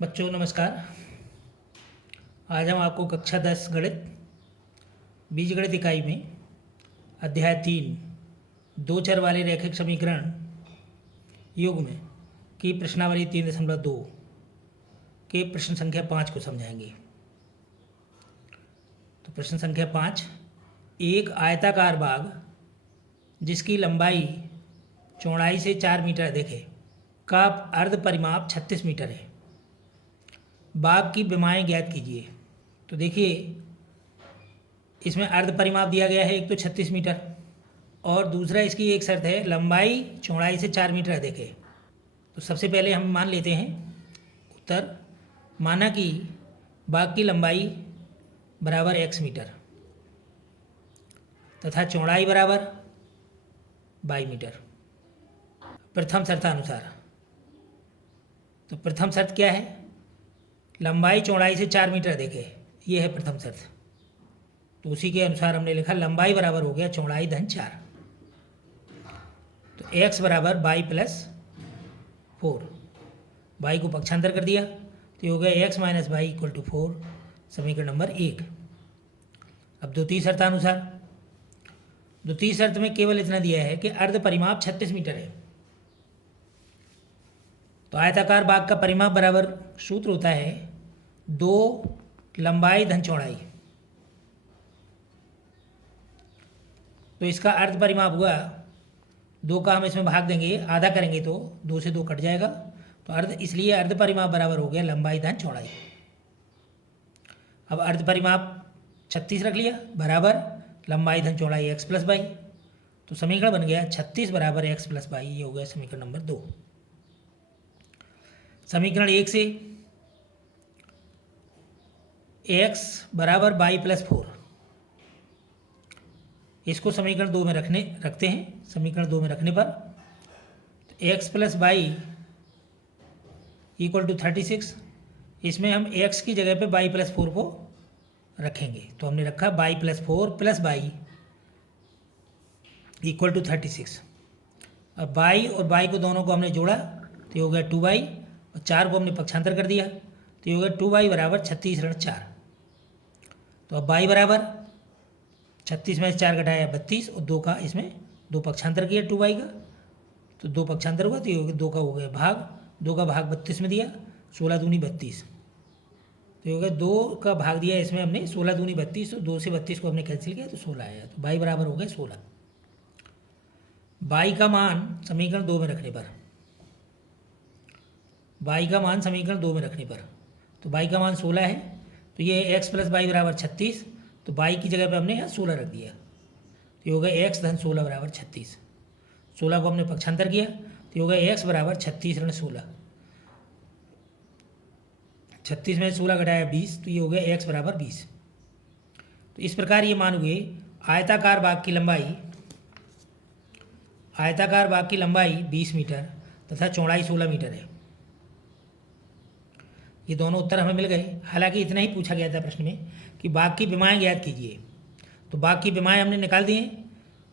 बच्चों नमस्कार। आज हम आपको कक्षा 10 गणित बीजगणित इकाई में अध्याय 3 दो चर वाले रैखिक समीकरण युग में की प्रश्नावली 3.2 के प्रश्न संख्या 5 को समझाएंगे। तो प्रश्न संख्या 5, एक आयताकार बाग जिसकी लंबाई चौड़ाई से 4 मीटर अधिक है का अर्ध परिमाप 36 मीटर है। बाग की विमाएँ ज्ञात कीजिए। तो देखिए इसमें अर्ध परिमाप दिया गया है, एक तो 36 मीटर और दूसरा इसकी एक शर्त है लंबाई चौड़ाई से 4 मीटर अधिक है। तो सबसे पहले हम मान लेते हैं उत्तर। माना कि बाग की लंबाई बराबर x मीटर तथा चौड़ाई बराबर 22 मीटर प्रथम शर्तानुसार। तो प्रथम शर्त क्या है? लंबाई चौड़ाई से 4 मीटर अधिक है, ये है प्रथम शर्त। तो उसी के अनुसार हमने लिखा लंबाई बराबर हो गया चौड़ाई धन 4। तो x बराबर 22+4, y को पक्षांतर कर दिया तो ये हो गया x minus y equal to 4, समीकरण नंबर 1। अब द्वितीय शर्तानुसार, द्वितीय शर्त में केवल इतना दिया है कि अर्ध परिमाप 36 मीटर है। तो आयताकार बाग का परिमाप बराबर सूत्र होता है 2 लंबाई धन चौड़ाई। तो इसका अर्ध परिमाप हुआ 2 का हम इसमें भाग देंगे, आधा करेंगे तो 2 से 2 कट जाएगा। तो अर्ध, इसलिए अर्ध परिमाप बराबर हो गया लंबाई धन चौड़ाई। अब अर्ध परिमाप 36 रख लिया बराबर लंबाई धन चौड़ाई x प्लस वाई। तो समीकरण बन गया 36 बराबर x प्लस वाई, ये हो गया समीकरण नंबर 2। समीकरण 1 से x बराबर वाई प्लस 4, इसको समीकरण 2 में रखते हैं। समीकरण 2 में रखने पर x plus y equal to 36, इसमें हम x की जगह पे वाई प्लस 4 को रखेंगे। तो हमने रखा y plus 4 plus y equal to 36। अब वाई और वाई को दोनों को हमने जोड़ा तो ये हो गया 2y और 4 को हमने पक्षांतर कर दिया तो ये हो गया 2y बराबर 36 ऋण 4। तो अब y बराबर 36 में से 4 घटाया 32 और 2 का इसमें 2 पक्षांतर किया 2y का, तो 2 पक्षांतर हुआ तो ये 2 का हो गया भाग, 2 का भाग 32 में दिया, 16 दूनी 32। तो ये हो गया 2 का भाग दिया इसमें हमने 16 दूनी 32, तो 2 से 32 को हमने कैंसिल किया तो 16 आया। तो y बराबर हो गया 16। y का मान समीकरण 2 में रखने पर, y का मान समीकरण 2 में रखने पर, तो y का मान 16 है तो ये x प्लस वाई बराबर 36, तो y की जगह पे हमने यहाँ 16 रख दिया तो ये हो गया x धन 16 बराबर 36। 16 को हमने पक्षांतर किया तो ये हो गया x बराबर 36 ऋण 16। 36 में 16 घटाया 20 तो ये हो गया x बराबर 20। तो इस प्रकार ये मान हुए आयताकार बाग की लंबाई 20 मीटर तथा चौड़ाई 16 मीटर है। ये दोनों उत्तर हमें मिल गए। हालांकि इतना ही पूछा गया था प्रश्न में कि बाग की विमाएँ ज्ञात कीजिए। तो बाग की विमाएँ हमने निकाल दी हैं,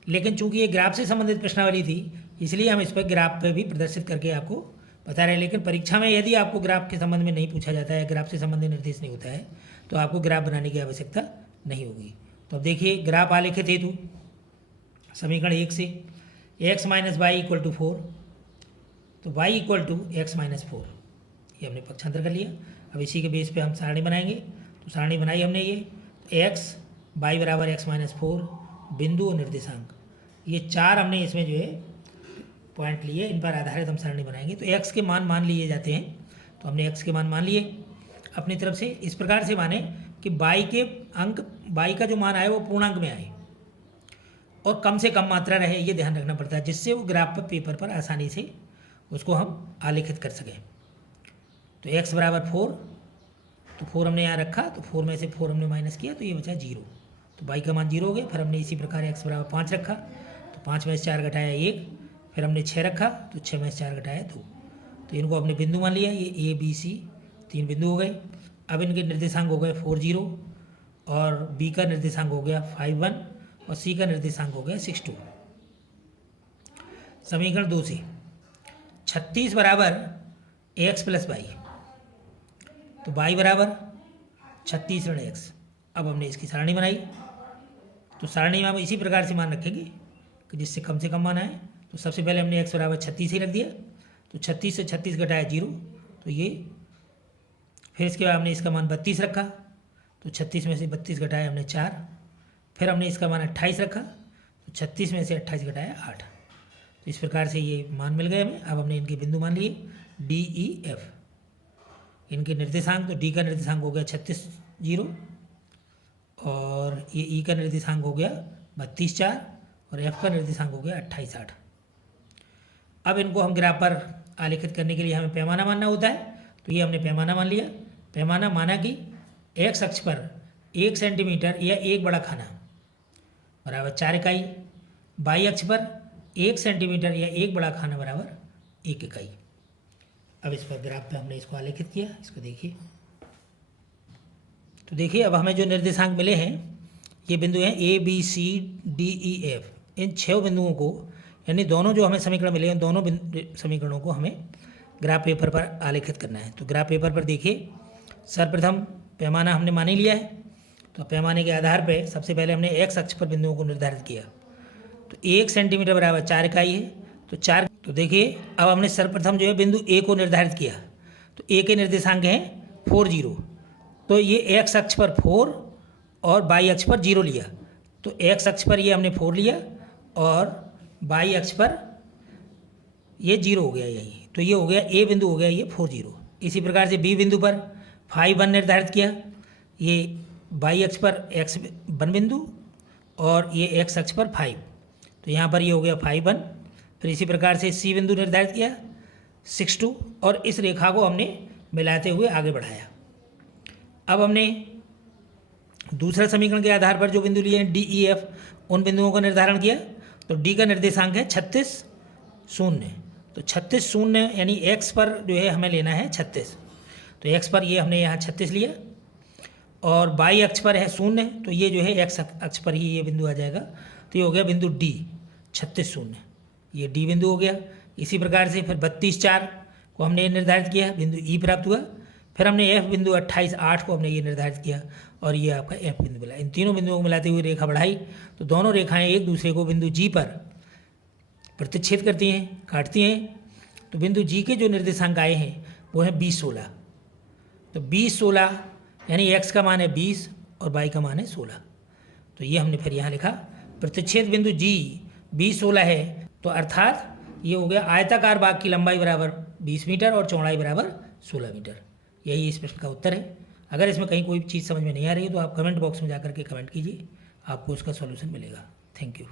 लेकिन चूंकि ये ग्राफ से संबंधित प्रश्नावली थी इसलिए हम इस पर ग्राफ पर भी प्रदर्शित करके आपको बता रहे हैं। लेकिन परीक्षा में यदि आपको ग्राफ के संबंध में नहीं पूछा जाता है, ग्राफ से संबंधित निर्देश नहीं होता है, तो आपको ग्राफ बनाने की आवश्यकता नहीं होगी। तो अब देखिए ग्राफ आलेखित हेतु समीकरण 1 से x minus y equal to 4, तो y equal to x minus 4, ये हमने पक्षांतर कर लिया। अब इसी के बेस पे हम सारणी बनाएंगे। तो सारणी बनाई हमने ये x y बराबर एक्स माइनस 4, बिंदु और निर्देशांक, ये 4 हमने इसमें जो है पॉइंट लिए, इन पर आधारित हम सारणी बनाएंगे। तो x के मान लिए जाते हैं, तो हमने x के मान लिए अपनी तरफ से। इस प्रकार से माने कि y का जो मान आए वो पूर्णांक में आए और कम से कम मात्रा रहे, ये ध्यान रखना पड़ता है, जिससे वो ग्राफ पर पेपर पर आसानी से उसको हम आलेखित कर सकें। तो x बराबर 4, तो 4 हमने यहाँ रखा, तो 4 में से 4 हमने माइनस किया तो ये बचा 0, तो y का मान 0 हो गया। फिर हमने इसी प्रकार x बराबर 5 रखा, तो 5 में से 4 घटाया 1, फिर हमने 6 रखा तो 6 में से 4 घटाया 2, तो इनको हमने बिंदु मान लिया। ये a b c 3 बिंदु हो गए। अब इनके निर्देशांक हो गए 4 0 और b का निर्देशांक हो गया 5 1 और c का निर्देशांक हो गया 6 2। समीकरण 2 से 36 बराबर एक्स प्लस वाई, तो y बराबर 36 ऋण x। अब हमने इसकी सारणी बनाई, तो सारणी में हम इसी प्रकार से मान रखेंगे कि जिससे कम से कम मान आए। तो सबसे पहले हमने x बराबर 36 ही रख दिया, तो 36 से 36 घटाया 0, तो ये। फिर इसके बाद हमने इसका मान 32 रखा, तो 36 में से 32 घटाया हमने 4। फिर हमने इसका मान 28 रखा, तो 36 में से 28 घटाया 8। तो इस प्रकार से ये मान मिल गए हमें। अब हमने इनके बिंदु मान लिए डी ई एफ, इनके निर्देशांक। तो डी का निर्देशांक हो गया 36 0, और ये ई का निर्देशांक हो गया 32 4, और एफ का निर्देशांक हो गया 28 8। अब इनको हम ग्राफ पर आलेखित करने के लिए हमें पैमाना मानना होता है, तो ये हमने पैमाना मान लिया। पैमाना माना कि एक्स अक्ष पर 1 सेंटीमीटर या 1 बड़ा खाना बराबर 4 इकाई, वाई अक्ष पर 1 सेंटीमीटर या 1 बड़ा खाना बराबर 1 इकाई। अब इस पर ग्राफ पे हमने इसको आलेखित किया, इसको देखिए। तो देखिए अब हमें जो निर्देशांक मिले हैं, ये बिंदु हैं A B C D E F. इन 6 बिंदुओं को, यानी दोनों जो हमें समीकरण मिले हैं, दोनों समीकरणों को हमें ग्राफ पेपर पर आलेखित करना है। तो ग्राफ पेपर पर देखिए, सर्वप्रथम पैमाना हमने मान ही लिया है, तो पैमाने के आधार पर सबसे पहले हमने एक्स अक्ष पर बिंदुओं को निर्धारित किया। तो 1 सेंटीमीटर बराबर 4 इकाई है, तो 4। तो देखिए अब हमने सर्वप्रथम जो है बिंदु ए को निर्धारित किया, तो ए के निर्देशांक हैं 4 0। तो ये एक्स अक्ष पर 4 और वाई अक्ष पर 0 लिया। तो एक्स अक्ष पर ये हमने 4 लिया और वाई अक्ष पर ये 0 हो गया यही। तो ये हो गया ए बिंदु, हो गया ये 4 0। इसी प्रकार से बी बिंदु पर 5 1 निर्धारित किया, ये वाई अक्ष पर x 1 बिंदु और ये एक्स अक्ष पर 5, तो यहाँ पर ये हो गया 5 1। फिर इसी प्रकार से सी बिंदु निर्धारित किया 6 2, और इस रेखा को हमने मिलाते हुए आगे बढ़ाया। अब हमने दूसरा समीकरण के आधार पर जो बिंदु लिए हैं डी ई एफ, उन बिंदुओं का निर्धारण किया। तो डी का निर्देशांक है 36 0। तो 36 0 यानी एक्स पर जो है हमें लेना है 36, तो एक्स पर ये हमने यहाँ 36 लिया, और वाई अक्ष पर है 0, तो ये जो है एक्स अक्ष पर ही ये बिंदु आ जाएगा। तो ये हो गया बिंदु डी 36 0, ये डी बिंदु हो गया। इसी प्रकार से फिर 32 4 को हमने निर्धारित किया, बिंदु ई प्राप्त हुआ। फिर हमने एफ बिंदु 28 8 को हमने ये निर्धारित किया, और ये आपका एफ बिंदु मिला। इन तीनों बिंदुओं को मिलाते हुए रेखा बढ़ाई, तो दोनों रेखाएं एक दूसरे को बिंदु जी पर प्रतिच्छेद करती हैं, काटती हैं। तो बिंदु जी के जो निर्देशांक आए हैं वो है 20 16। तो 20 16 यानी एक्स का मान है 20 और वाई का मान है 16। तो ये हमने फिर यहाँ लिखा प्रतिच्छेद बिंदु जी 20 16 है, तो अर्थात ये हो गया आयताकार बाग की लंबाई बराबर 20 मीटर और चौड़ाई बराबर 16 मीटर। यही इस प्रश्न का उत्तर है। अगर इसमें कहीं कोई चीज़ समझ में नहीं आ रही है तो आप कमेंट बॉक्स में जाकर के कमेंट कीजिए, आपको उसका सॉल्यूशन मिलेगा। Thank you.